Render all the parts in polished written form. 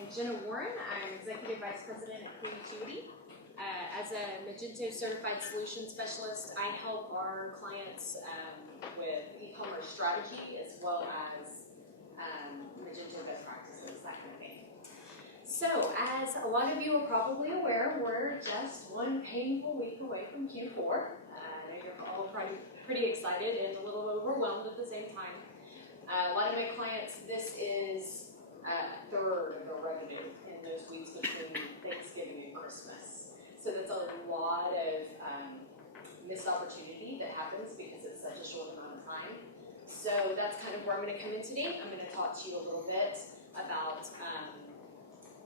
I'm Jenna W. I'm Executive Vice President at Creatuity. As a Magento Certified Solution Specialist, I help our clients with e-commerce strategy as well as Magento best practices, that kind of thing. So, as a lot of you are probably aware, we're just one painful week away from Q4. I know you're all pretty excited and a little overwhelmed at the same time. A lot of my clients, this is a third of their revenue in those weeks between Thanksgiving and Christmas. So that's a lot of missed opportunity that happens because it's such a short amount of time. So that's kind of where I'm going to come in today. I'm going to talk to you a little bit about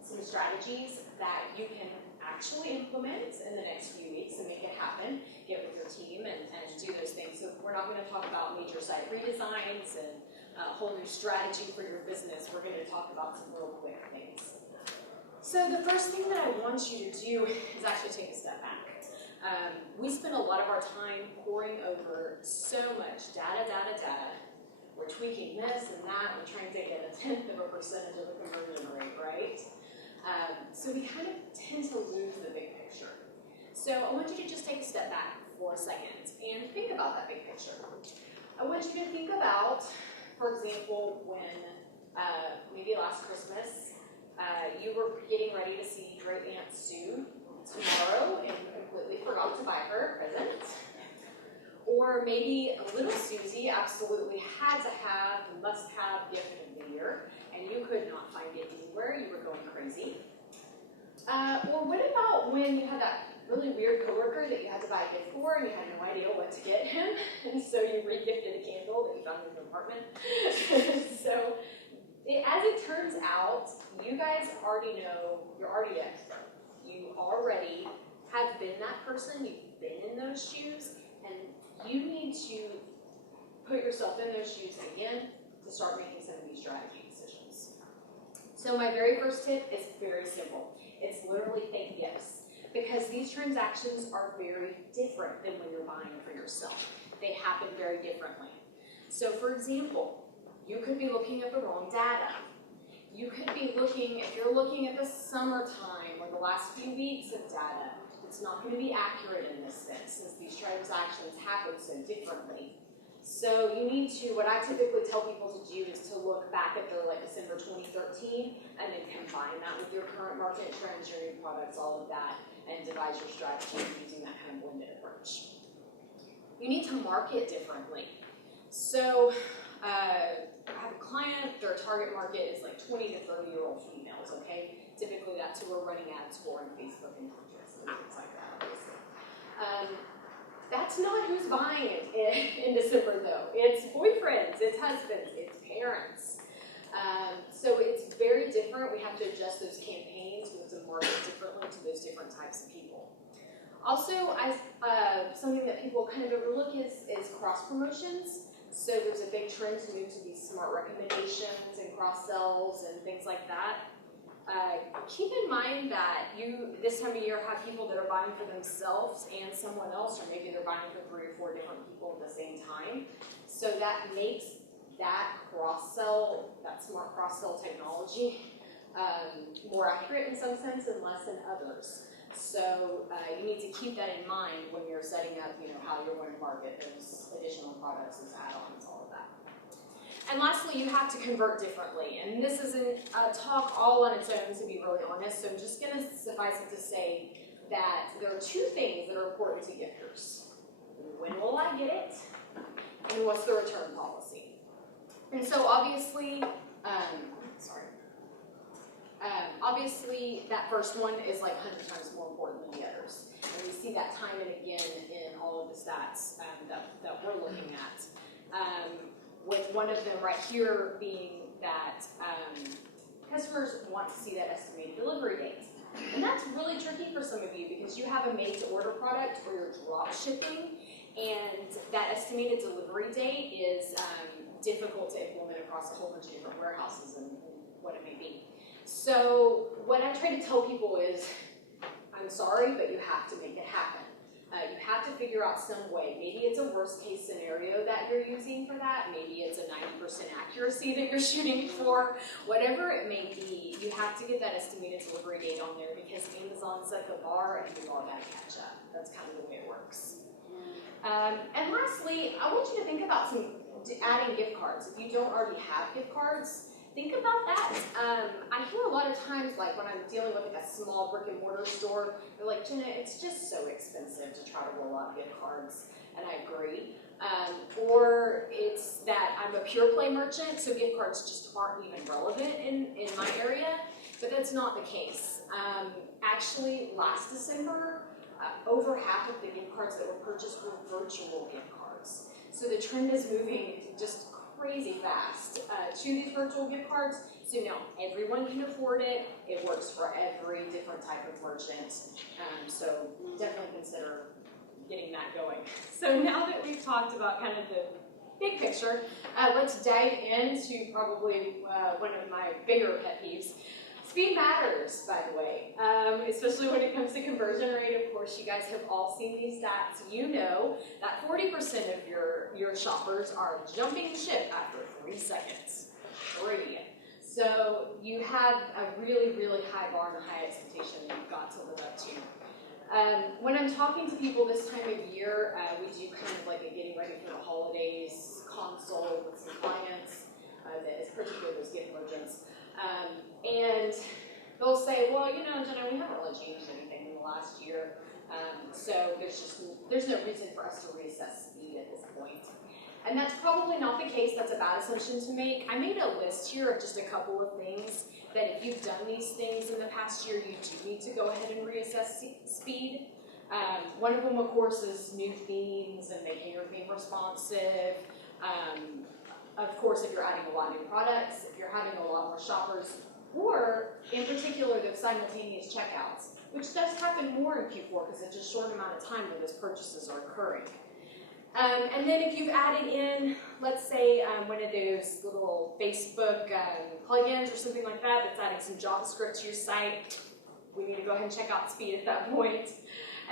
some strategies that you can actually implement in the next few weeks and make it happen. Get with your team and do those things. So we're not going to talk about major site redesigns and a whole new strategy for your business. We're going to talk about some real quick things. So the first thing that I want you to do is actually take a step back. We spend a lot of our time poring over so much data. We're tweaking this and that. We're trying to get 1/10 of a percentage of the conversion rate, right? So we kind of tend to lose the big picture. So I want you to just take a step back for a second and think about that big picture. I want you to think about, for example, when maybe last Christmas, you were getting ready to see Great Aunt Sue tomorrow and completely forgot to buy her a present. Or maybe little Susie absolutely had to have the must-have gift of the year, and you could not find it anywhere. You were going crazy. Or what about when you had that really weird coworker that you had to buy a gift for, and you had no idea what to get him, and so you re-gifted a candle that you found in your apartment? So, as it turns out, you guys already know, you're already an expert. You already have been that person, you've been in those shoes, and you need to put yourself in those shoes again to start making some of these strategy decisions. So my very first tip is very simple. It's literally think gifts, because these transactions are very different than when you're buying for yourself. They happen very differently. So for example, you could be looking at the wrong data. You could be looking, if you're looking at the summertime or the last few weeks of data, it's not going to be accurate in this sense, since these transactions happen so differently. So you need to, what I typically tell people to do is to look back at their December 2013 and then combine that with your current market trends, your new products, all of that, and devise your strategy using that kind of blended approach. You need to market differently. So I have a client, their target market is 20 to 30-year-old females, okay? Typically that's who we're running ads for on Facebook and Pinterest and things like that, obviously. That's not who's buying in December, though. It's boyfriends, it's husbands, it's parents. So it's very different. We have to adjust those campaigns. We have to market differently to those different types of people. Also, something that people kind of overlook is cross-promotions. So there's a big trend to move to these smart recommendations and cross-sells and things like that. Keep in mind that you, this time of year, have people that are buying for themselves and someone else, or maybe they're buying for 3 or 4 different people at the same time. So that makes that cross-sell, that smart cross-sell technology, more accurate in some sense and less in others. So you need to keep that in mind when you're setting up, how you're going to market those additional products as add-ons, all of that. And lastly, you have to convert differently. And this isn't a talk all on its own, to be really honest, so I'm just going to suffice it to say that there are 2 things that are important to gifters. When will I get it? And what's the return policy? And so obviously, obviously that first one is 100 times more important than the others. And we see that time and again in all of the stats that we're looking at. With one of them right here being that customers want to see that estimated delivery date. And that's really tricky for some of you because you have a made-to-order product or you're drop shipping, and that estimated delivery date is difficult to implement across a whole bunch of different warehouses and what it may be. So what I try to tell people is, I'm sorry, but you have to make it happen. You have to figure out some way. Maybe it's a worst case scenario that you're using for that. Maybe it's a 90% accuracy that you're shooting for, whatever it may be, you have to get that estimated delivery date on there because Amazon set the bar and you are going to catch up. That's kind of the way it works. And lastly, I want you to think about adding gift cards. If you don't already have gift cards, think about that. I hear a lot of times, like when I'm dealing with like a small brick and mortar store, they're like, Jenna, it's just so expensive to try to roll out gift cards, and I agree. Or it's that I'm a pure play merchant, so gift cards just aren't even relevant in my area, but that's not the case. Actually, last December, over half of the gift cards that were purchased were virtual gift cards. So the trend is moving just crazy fast to these virtual gift cards. So now everyone can afford it. It works for every different type of merchant. So definitely consider getting that going. So now that we've talked about kind of the big picture, let's dive into probably one of my bigger pet peeves. Speed matters, by the way, especially when it comes to conversion rate. Of course, you guys have all seen these stats. You know that 40% of your shoppers are jumping ship after 3 seconds. 3. So you have a really, really high bar and a high expectation that you've got to live up to. When I'm talking to people this time of year, we do kind of like a getting ready for the holidays consult with some clients, that is particularly those gift merchants. And they'll say, well, you know, Jenna, we haven't really changed anything in the last year, so there's no reason for us to reassess speed at this point. And that's probably not the case. That's a bad assumption to make. I made a list here of just a couple of things that if you've done these things in the past year, you do need to go ahead and reassess speed. One of them, of course, is new themes and making your theme responsive. Of course, if you're adding a lot of new products, if you're having a lot more shoppers, or in particular, those simultaneous checkouts, which does happen more in Q4 because it's a short amount of time where those purchases are occurring. And then if you've added in, let's say, one of those little Facebook plugins or something like that that's adding some JavaScript to your site, we need to go ahead and check out speed at that point.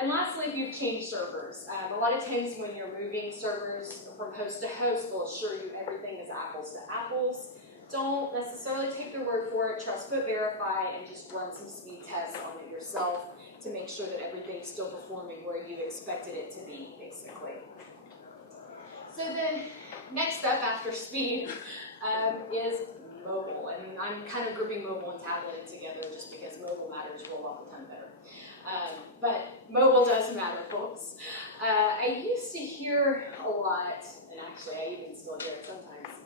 And lastly, if you've changed servers. A lot of times when you're moving servers from host to host, they'll assure you everything is apples to apples. Don't necessarily take their word for it. Trust but verify and just run some speed tests on it yourself to make sure that everything's still performing where you expected it to be, basically. So then, next up after speed is mobile. And I'm kind of grouping mobile and tablet together just because mobile matters roll off a ton better. But mobile does matter, folks. I used to hear a lot, and actually I even still hear it sometimes,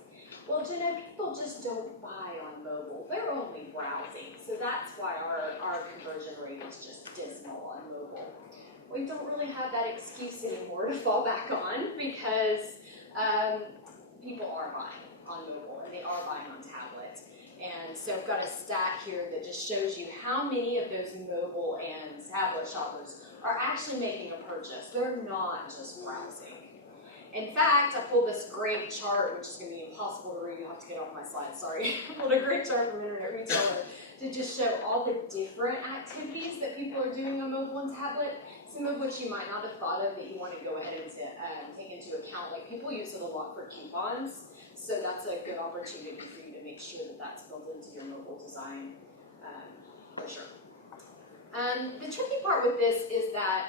well, Jenna, people just don't buy on mobile. They're only browsing. So that's why our conversion rate is just dismal on mobile. We don't really have that excuse anymore to fall back on because people are buying on mobile and they are buying on tablet. And so I've got a stat here that just shows you how many of those mobile and tablet shoppers are actually making a purchase. They're not just browsing. In fact, I pulled this great chart, which is going to be impossible to read. You'll have to get off my slide, sorry. I pulled a great chart from Internet Retailer to just show all the different activities that people are doing on mobile and tablet, some of which you might not have thought of that you want to go ahead and take into account. Like people use it a lot for coupons, so that's a good opportunity for you to make sure that that's built into your mobile design for sure. The tricky part with this is that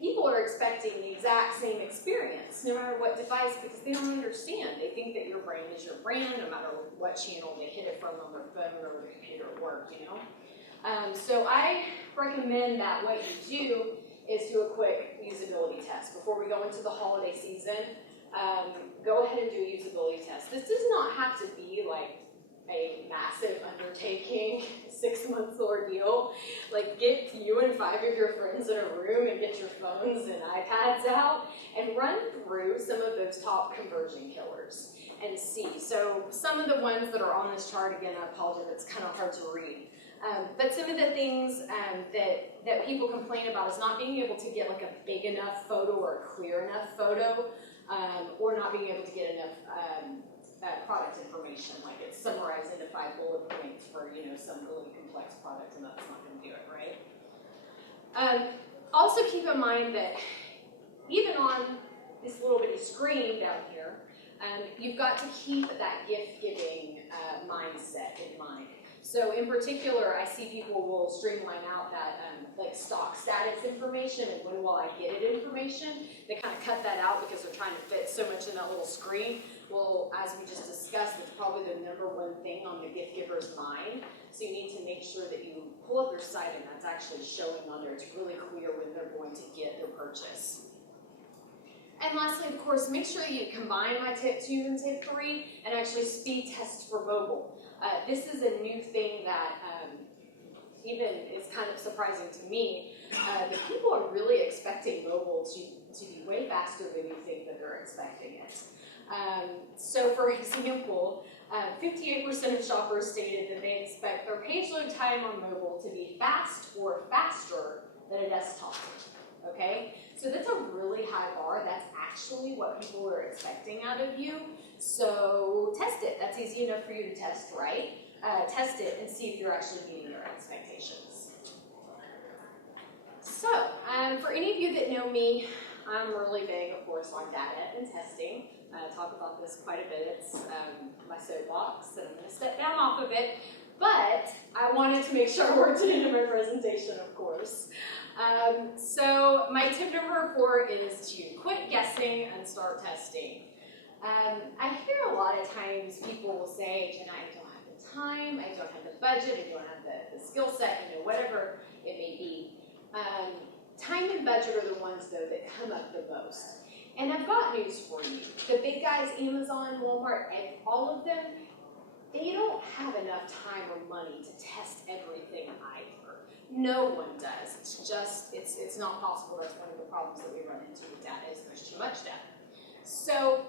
people are expecting the exact same experience, no matter what device, because they don't understand. They think that your brand is your brand, no matter what channel they hit it from on their phone or their computer at work, you know? So I recommend that what you do is do a quick usability test. Before we go into the holiday season, go ahead and do a usability test. This does not have to be like a massive undertaking, 6 months ordeal. Like get you and 5 of your friends in a room and get your phones and iPads out and run through some of those top conversion killers and see. So some of the ones that are on this chart, again, I apologize, it's kind of hard to read. But some of the things that people complain about is not being able to get like a big enough photo or a clear enough photo, or not being able to get enough product information, like it's summarized into 5 bullet points for some really complex product, and that's not going to do it, right? Also keep in mind that even on this little bitty screen down here, you've got to keep that gift-giving mindset in mind. So in particular, I see people will streamline out that like stock status information and when will I get it information. They kind of cut that out because they're trying to fit so much in that little screen. Well, as we just discussed, it's probably the #1 thing on the gift giver's mind. So you need to make sure that you pull up their site and that's actually showing on there. It's really clear when they're going to get their purchase. And lastly, of course, make sure you combine my tip 2 and tip 3 and actually speed test for mobile. This is a new thing that even is kind of surprising to me. The people are really expecting mobile to be way faster than you think that they're expecting it. So for example, 58% of shoppers stated that they expect their page load time on mobile to be fast or faster than a desktop. Okay? So that's a really high bar. That's actually what people are expecting out of you. So test it. That's easy enough for you to test, right? Test it and see if you're actually meeting your expectations. So, for any of you that know me, I'm really big, of course, on data and testing. I talk about this quite a bit. It's my soapbox, and I'm going to step down off of it. But I wanted to make sure I worked it into my presentation, of course. So my tip number 4 is to quit guessing and start testing. I hear a lot of times people will say, Jenna, I don't have the time, I don't have the budget, I don't have the skill set, whatever it may be. Time and budget are the ones, though, that come up the most. And I've got news for you. The big guys, Amazon, Walmart, and all of them, they don't have enough time or money to test everything either. No one does. It's not possible. That's one of the problems that we run into with data is there's too much data. So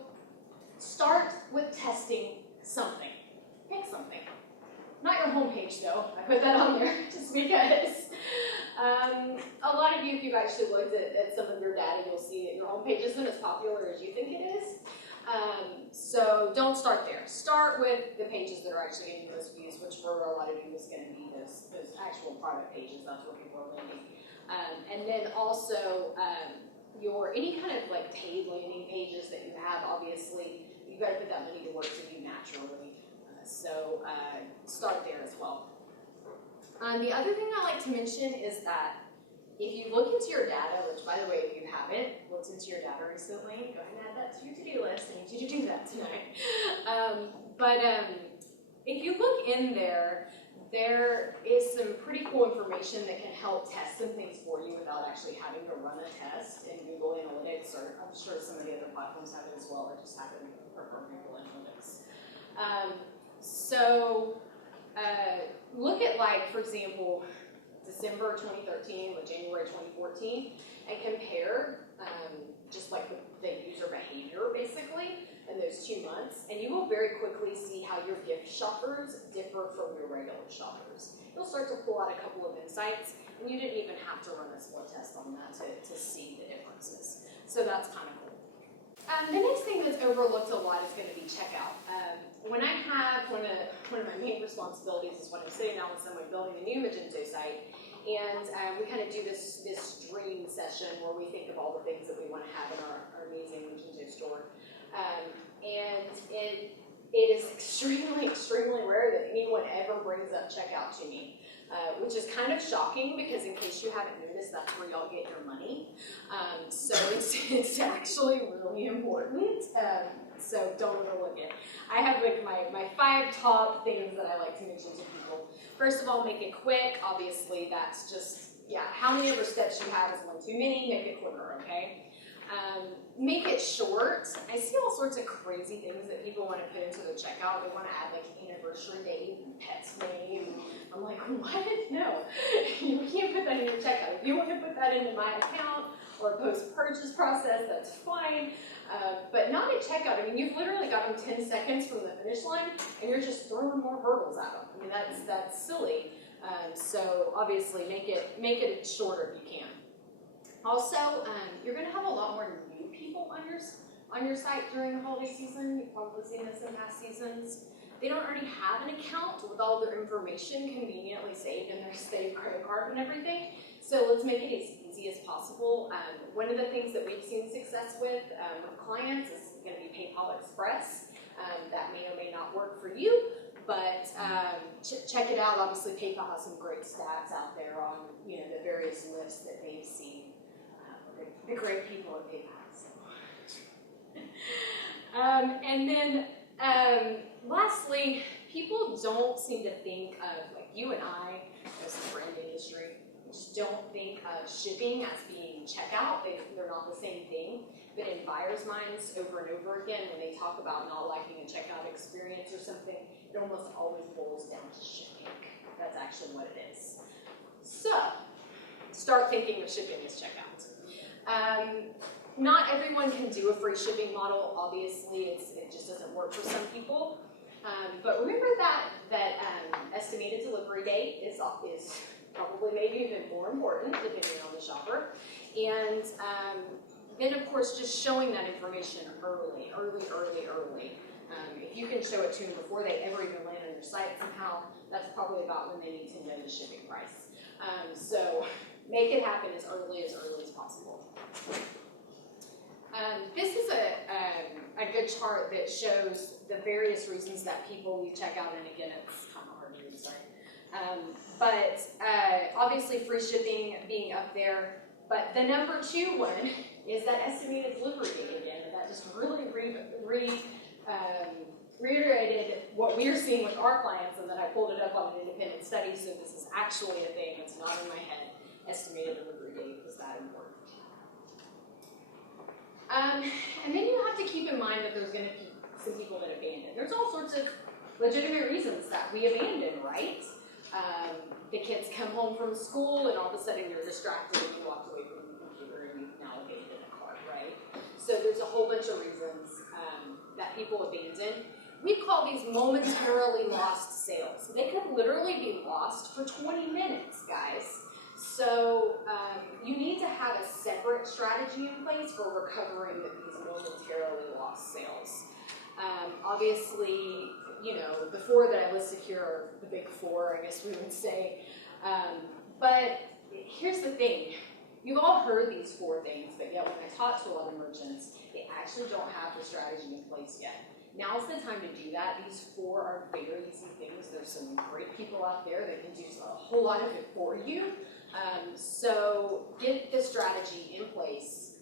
start with testing something. Pick something. Not your homepage though. I put that on there just because. A lot of you, if you've actually looked at some of your data, you'll see that your homepage isn't as popular as you think it is. So don't start there. Start with the pages that are actually getting the most views, which for a lot of you is going to be those actual product pages. That's where people are landing. And then also any kind of like paid landing pages that you have, obviously, you've got to put that money to work to do naturally. So start there as well. The other thing I like to mention is that if you look into your data, which by the way, if you haven't looked into your data recently, go ahead and add that to your to-do list. I need you to do that tonight. If you look in there, there is some pretty cool information that can help test some things for you without actually having to run a test in Google Analytics, or I'm sure some of the other platforms have it as well. I just happen to prefer Google Analytics. Look at, like, for example, December 2013 with January 2014 and compare just like the user behavior basically in those 2 months, and you will very quickly see how your gift shoppers differ from your regular shoppers. You'll start to pull out a couple of insights, and you didn't even have to run a split test on that to see the differences. So that's kind of cool. The next thing that's overlooked a lot is going to be checkout. When I have one of my main responsibilities is when I'm sitting down with someone building a new Magento site, and we kind of do this dream session where we think of all the things that we want to have in our amazing Magento store. And it is extremely, extremely rare that anyone ever brings up checkout to me. Which is kind of shocking because in case you haven't noticed, that's where y'all get your money. So it's actually really important. So don't overlook it. I have like my 5 top things that I like to mention to people. First of all, make it quick. Obviously, that's just, how many other steps you have is one too many. Make it quicker, okay? Make it short. I see all sorts of crazy things that people want to put into their checkout. They want to add like anniversary date and pet's name. I'm like, what? No, you can't put that in your checkout. If you want to put that into my account or post-purchase process, that's fine. But not at checkout. I mean, you've literally got them 10 seconds from the finish line, and you're just throwing more hurdles at them. I mean, that's silly. So obviously, make it shorter if you can. Also, you're going to have a lot more new people on your site during the holiday season. You've probably seen this in past seasons. They don't already have an account with all their information conveniently saved in their saved credit card and everything. So let's make it as easy as possible. One of the things that we've seen success with clients going to be PayPal Express. That may or may not work for you, but check it out. Obviously, PayPal has some great stats out there on the various lists that they've seen. The great people at PayPal. And then lastly, people don't seem to think of, like you and I, as the brand industry, just don't think of shipping as being checkout. They're not the same thing. But in buyers' minds, over and over again, when they talk about not liking a checkout experience or something, it almost always boils down to shipping. That's actually what it is. So, start thinking of shipping as checkout. Not everyone can do a free shipping model. Obviously, it just doesn't work for some people. But remember that estimated delivery date is probably maybe even more important, depending on the shopper. And then, of course, just showing that information early. If you can show it to them before they ever even land on your site somehow, that's probably about when they need to know the shipping price. So make it happen as early as possible. This is a good chart that shows the various reasons that people leave checkout, and again, it's kind of hard to read, sorry. But obviously free shipping being up there, but the number 2 one is that estimated delivery date again, and that just really reiterated what we're seeing with our clients, and then I pulled it up on an independent study, so this is actually a thing, it's not in my head. Estimated delivery date is that important. And then you have to keep in mind that there's going to be some people that abandon. There's all sorts of legitimate reasons that we abandon, right? The kids come home from school and all of a sudden you're distracted and you walked away from the computer and you've navigated in a cart, right? So there's a whole bunch of reasons that people abandon. We call these momentarily lost sales. They could literally be lost for 20 minutes, guys. So you need to have a separate strategy in place for recovering these momentarily lost sales. Obviously, the 4 that I listed here are the big 4, I guess we would say. But here's the thing. You've all heard these 4 things, but yet when I talk to a lot of merchants, they actually don't have the strategy in place yet. Now's the time to do that. These 4 are very easy things. There's some great people out there that can do a whole lot of it for you. So get the strategy in place.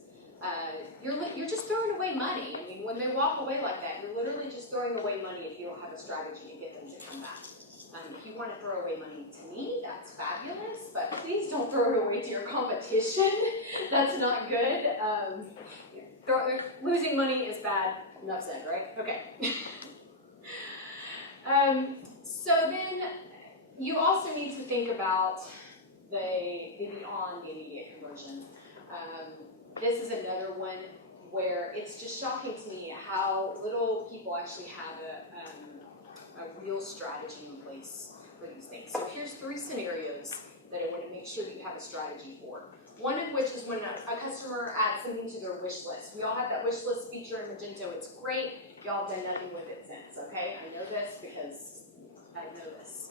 You're just throwing away money. I mean, when they walk away like that, you're literally just throwing away money if you don't have a strategy to get them to come back. If you want to throw away money to me, that's fabulous, but please don't throw it away to your competition. That's not good. Losing money is bad. Enough said, right? Okay. So then you also need to think about the beyond the immediate conversion. This is another one where it's just shocking to me how little people actually have a real strategy in place for these things. So here's 3 scenarios that I want to make sure that you have a strategy for. One of which is when a customer adds something to their wish list. We all have that wish list feature in Magento. It's great. Y'all have done nothing with it since, okay? I know this because I know this.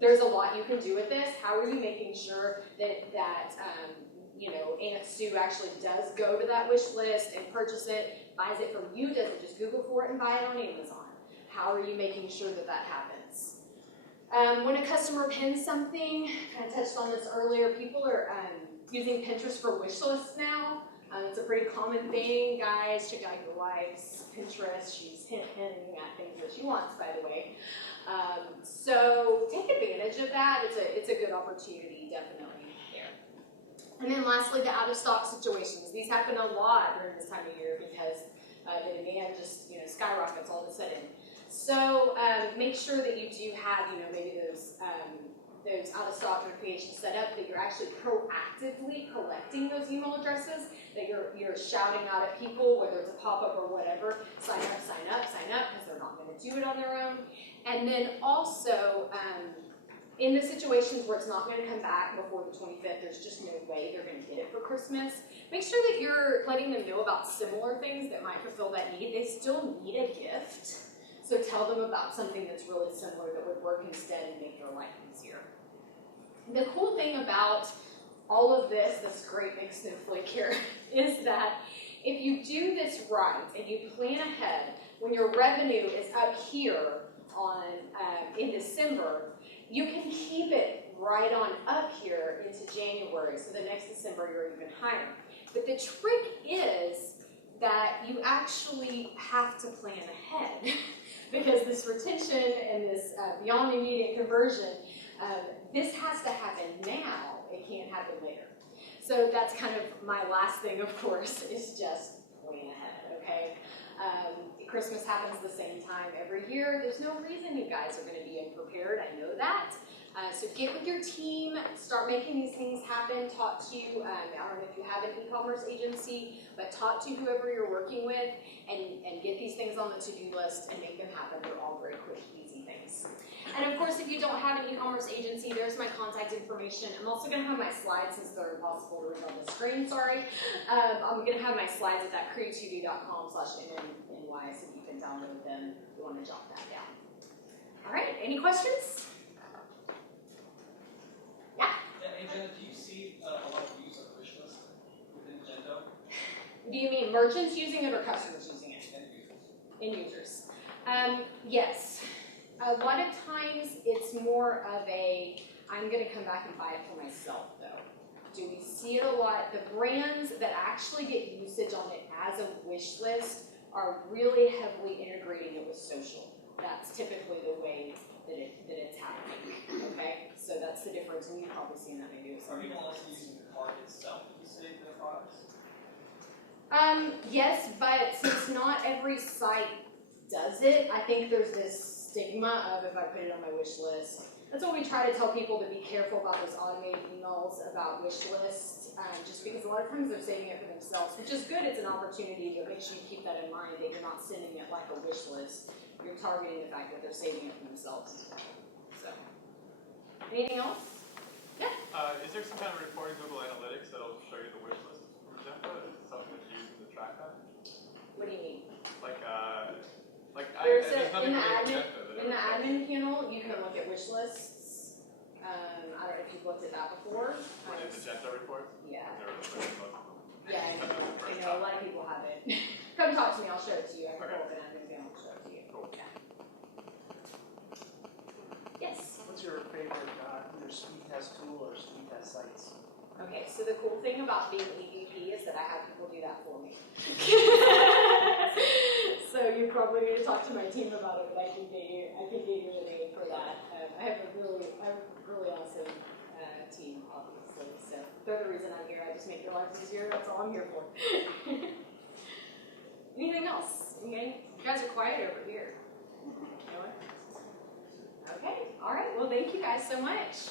There's a lot you can do with this. How are you making sure that Aunt Sue actually does go to that wish list and purchase it, buys it from you, doesn't just Google for it and buy it on Amazon? How are you making sure that that happens? When a customer pins something, kind of touched on this earlier, people are using Pinterest for wish lists now. It's a pretty common thing. Guys, check out your wife's Pinterest. She's hinting at things that she wants, by the way. So take advantage of that. It's a good opportunity, definitely there. And then lastly, the out-of-stock situations. These happen a lot during this time of year because the demand just skyrockets all of a sudden. So make sure that you do have maybe those out-of-stock notifications set up, that you're actually proactively collecting those email addresses, that you're shouting out at people, whether it's a pop-up or whatever, sign up, because they're not going to do it on their own. And then also, in the situations where it's not going to come back before the 25th, there's just no way they're going to get it for Christmas, make sure that you're letting them know about similar things that might fulfill that need. They still need a gift, so tell them about something that's really similar that would work instead and make their life easier. The cool thing about all of this great big snowflake here, is that If you do this right and you plan ahead, when your revenue is up here on in December, you can keep it right on up here into January, so the next December you're even higher. But the trick is that you actually have to plan ahead because this retention and this beyond immediate conversion, this has to happen now. It can't happen later. So that's kind of my last thing, of course, is just plan ahead, okay? Christmas happens the same time every year. There's no reason you guys are going to be unprepared. I know that. So get with your team, start making these things happen. Talk to, I don't know if you have an e-commerce agency, but talk to whoever you're working with and get these things on the to-do list and make them happen. They're all very quick, easy things. And of course, if you don't have an e-commerce agency, there's my contact information. I'm also going to have my slides, since they're impossible to read on the screen, sorry. I'm going to have my slides at that creatuity.com/MMNY, so you can download them if you want to jot that down. All right, any questions? Hey Jenna, do you see a lot of use of wish list within Gendo? Do you mean merchants using it or customers using it? End users. Yes. A lot of times it's more of a, I'm going to come back and buy it for myself though. Do we see it a lot? The brands that actually get usage on it as a wish list are really heavily integrating it with social. That's typically the way that it's happening. Okay? So that's the difference, and you've probably seen that maybe with some. Are people also using the card itself to save their products? Yes, but since not every site does it, I think there's this stigma of if I put it on my wish list. That's what we try to tell people, to be careful about those automated emails about wish lists, just because a lot of times they're saving it for themselves, which is good. It's an opportunity, but make sure you keep that in mind, that you're not sending it like a wish list. You're targeting the fact that they're saving it for themselves. So, anything else? Yeah? Is there some kind of reporting Google Analytics that'll show you the wish list from Gendo? Is it something that you use to track that? What do you mean? There's in the admin panel, you can look at wish lists. I don't know if you've looked at that before. What is the Gendo report? Yeah. Yeah, I know. A lot of people have it. Come talk to me, I'll show it to you. I can pull up an admin panel and show it to you. Cool. Yeah. Yes? What's your favorite either speed test tool or speed test sites? Okay, so the cool thing about being EVP is that I have people do that for me. So you probably need to talk to my team about it, but I can get you a name for that. I have a really awesome team, obviously. So they're the reason I'm here. I just make your lives easier. That's all I'm here for. Anything else? Okay, you guys are quiet over here. You know what? Okay, all right. Well, thank you guys so much.